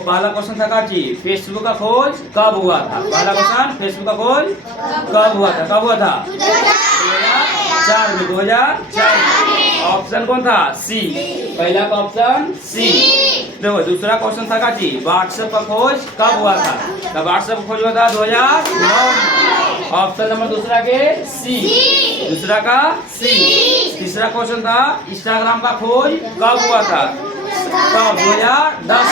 पहला क्वेश्चन था काची फेसबुक का खोज कब हुआ था। पहला क्वेश्चन फेसबुक का खोज कब हुआ था। कब हुआ था? 2004 में। 2004 में। ऑप्शन कौन था? सी। पहला का ऑप्शन सी। देखो दूसरा क्वेश्चन था काची व्हाट्सएप का खोज कब हुआ था। तो व्हाट्सएप का खोज हुआ था 2009 में। ऑप्शन नंबर दूसरा के सी। दूसरा का सी। तीसरा क्वेश्चन था इंस्टाग्राम का खोज कब हुआ था। कब? 2010।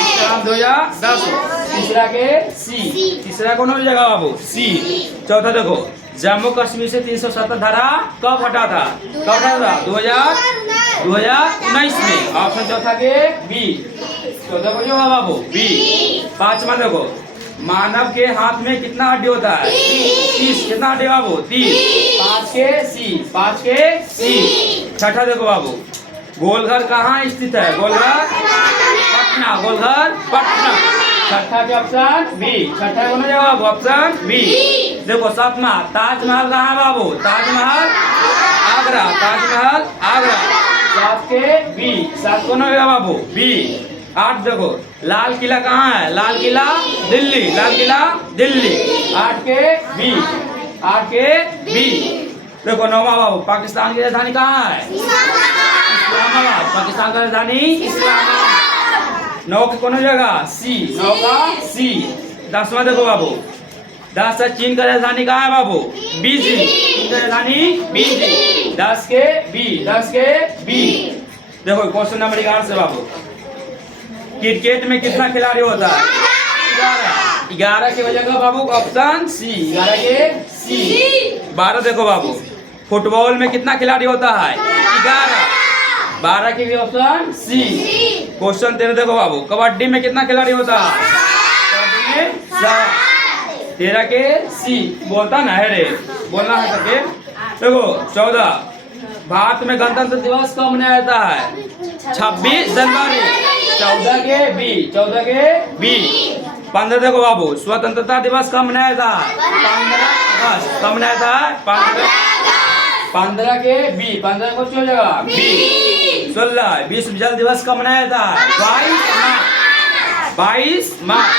इंस्टाग्राम 2010। तीसरा के सी। तीसरा कौन हो जाएगा बाबू? सी। चौथा देखो जम्मू कश्मीर से 370 धारा कब हटा था। कब हटा था? 2019 में। ऑप्शन चौथा के बी। चौथा को जो होगा बाबू बी। पांचवा देखो मानव के हाथ में कितना हड्डी होता है? 30। कितना हड्डी बाबू? 30। 5 के सी। 5 के सी। छठा देखो बाबू गोलघर कहाँ स्थित है? गोलघर पटना। गोलघर पटना। छठा के ऑप्शन बी। छठा कौन है बाबू? Option B. देखो सातवां ताजमहल कहाँ है बाबू? ताजमहल आगरा। ताजमहल आगरा। 7 के बी। 7 कौन होगा बाबू? बी। 8 देखो लाल किला कहाँ है? लाल किला दिल्ली। लाल किला दिल्ली। 8 के बी। 8 के बी। देखो 9वां बाबू पाकिस्तान की राजधानी कहाँ है? इस्लामाबाद। पाकिस्तान का राजधानी इस्लामाबाद। 9 की कौन हो जाएगा? सी। 9 का सी। 10वां देखो बाबू 10 चीन का राजधानी कहाँ है बाबू? बीजिंग। चीन का राजधानी बीजिंग। 10 के बी। 10 के बी। देखो क्वेश्चन नंबर 11 से बाबू क्रिकेट में कितना खिलाड़ी होता है? 11। 11 की वजह का बाबू ऑप्शन सी। 11 के सी। 12 देखो बाबू फुटबॉल में कितना खिलाड़ी होता है? 11। 12 की भी ऑप्शन सी। क्वेश्चन 13 देखो बाबू कबड्डी में कितना खिलाड़ी होता है? कबड्डी में 7। 13 के सी। बोलता ना है रे बोलना है करके। देखो 14 भारत में गणतंत्र दिवस कब मनाया जाता है? 26 जनवरी। 14 के बी। 14 के बी। 15 देखो बाबू स्वतंत्रता दिवस कब मनाया जाता है? 15 अगस्त। कब मनाया जाता है? 15 के बी। 15 को क्यों जगह बी। 16 विश्व जल दिवस कब मनाया जाता है? 22 मार्च। 22 मार्च।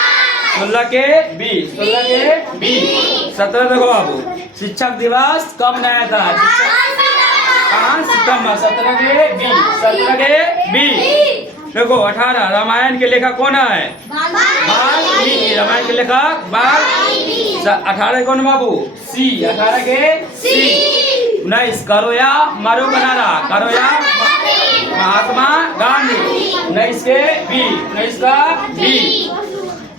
16 के बी। 16 के बी। 17 देखो बाबू शिक्षक दिवस कब मनाया जाता है? 5 सितंबर। 17 के बी। 17 के बी। देखो 18 रामायण के लेखक कौन है? वाल्मीकि। रामायण के लेखक वाल्मीकि। 18 कौन बाबू? सी। 18 के सी। 19 करो या मरो का नारा। करो या महात्मा गांधी। 19 के बी। 19 का बी।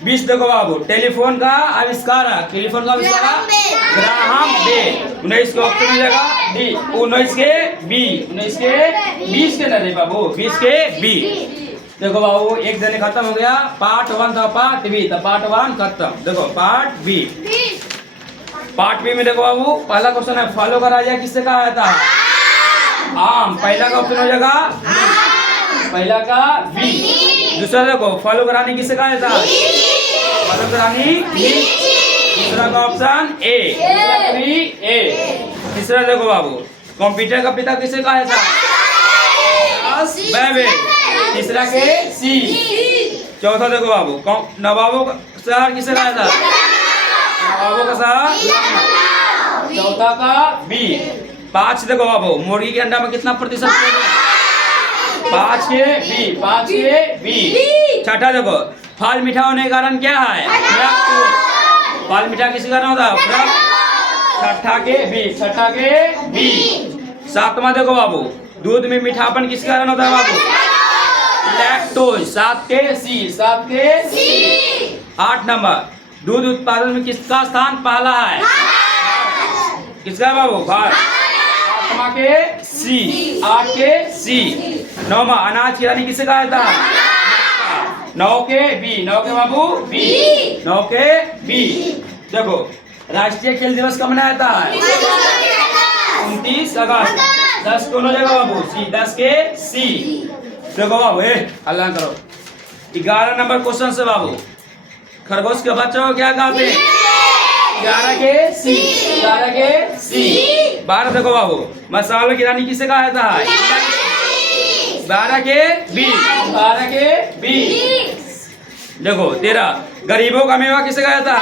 20 देखो बाबू टेलीफोन का आविष्कारक। टेलीफोन का आविष्कारक ग्राहम बेल। 19 का ऑप्शन मिलेगा डी। 19 के बी। 19 के 20 के नहीं बाबू 20 के बी। देखो बाबू एक दिन खत्म हो गया। पार्ट 1 था पार्ट बी था। पार्ट 1 खत्म। देखो पार्ट बी। पार्ट बी में देखो बाबू पहला क्वेश्चन है फलों का राजा किससे कहा जाता है? आम। पहला का ऑप्शन हो जाएगा पहला का बी। दूसरा देखो फलों का रानी किससे कहा जाता है? फलों का रानी दूसरा का ऑप्शन ए। तीसरा देखो बाबू कंप्यूटर का पिता किसे कहा जाता है? तीसरा के सी। चौथा देखो बाबू नवाबों का शहर किसे कहा जाता है? नवाबों का शहर। चौथा का बी। 5 देखो बाबू मुर्गी के अंडा में कितना प्रतिशत? 5 के बी। 5 के बी। छठा देखो फल मीठा होने का कारण क्या है? फल मीठा किस कारण होता है? छठा के बी। छठा के बी। 7वां देखो बाबू दूध में मीठापन किस कारण होता है बाबू? लैक्टोज। 7 के सी। 7 के सी। 8 नंबर दूध उत्पादन में किसका स्थान पहला है? किसका बाबू? भारत। 7वां के सी। 8 के सी। 9वां अनाज की रानी किसे कहा जाता है? 9 के बी। 9 के बाबू बी। 9 के बी। देखो राष्ट्रीय खेल दिवस कब मनाया जाता है? 29 अगस्त। 10 कौन हो जाएगा बाबू? सी। 10 के सी। देखो बाबू अल्लाह करो 11 नंबर क्वेश्चन से बाबू खरगोश के बच्चों को क्या कहते हैं? 11 के सी। 11 के सी। 12 देखो बाबू मसालों की रानी किसे कहा जाता है? 12 के बी। 12 के बी। देखो 13 गरीबों का मेवा किसे कहा जाता है?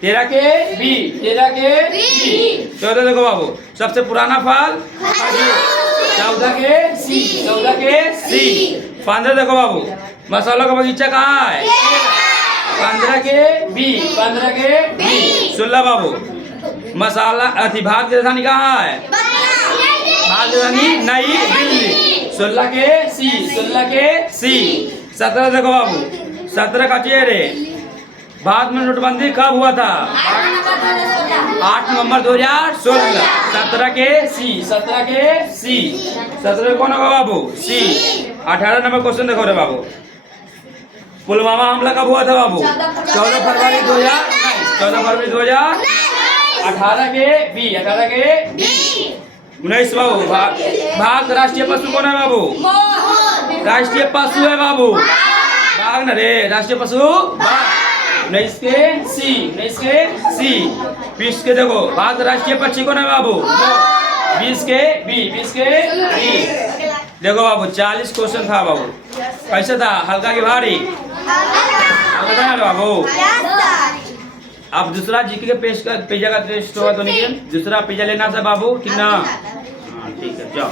13 के बी, 13 के बी। 14 देखो बाबू सबसे पुराना फल 14 के सी, 14 के सी। 15 देखो बाबू मसालों का बगीचा कहाँ है? 15 के बी, 15 के बी। 16 बाबू मसाला भारत की राजधानी कहाँ है? भारत की राजधानी नई दिल्ली। 16 के सी, 16 के सी। 17 देखो बाबू 17 का चेहरे भारत में नोटबंदी कब हुआ था? 8 नवंबर 2016। 17 के सी, 17 के सी। 17 कौन होगा बाबू? सी। 18 नंबर क्वेश्चन देखो रे बाबू पुलवामा हमला कब हुआ था बाबू? 14 फरवरी 2019। 14 फरवरी 2000। 18 के बी, 18 के बी। 19 बाबू भाग राष्ट्रीय पशु कौन है बाबू? राष्ट्रीय पशु है बाबू बाघ न रे, राष्ट्रीय पशु बाघ। 19 के सी, 19 के सी। 20 के देखो भारत राष्ट्रीय पक्षी कौन है बाबू? 20 के बी, 20 के बी। देखो बाबू 40 क्वेश्चन था बाबू कैसे था? हल्का की भारी? हल्का था ना बाबू। अब दूसरा जीके के पिज्जा का टेस्ट होगा तो नहीं दूसरा पिज्जा लेना था बाबू कि ना? हाँ ठीक है जाओ।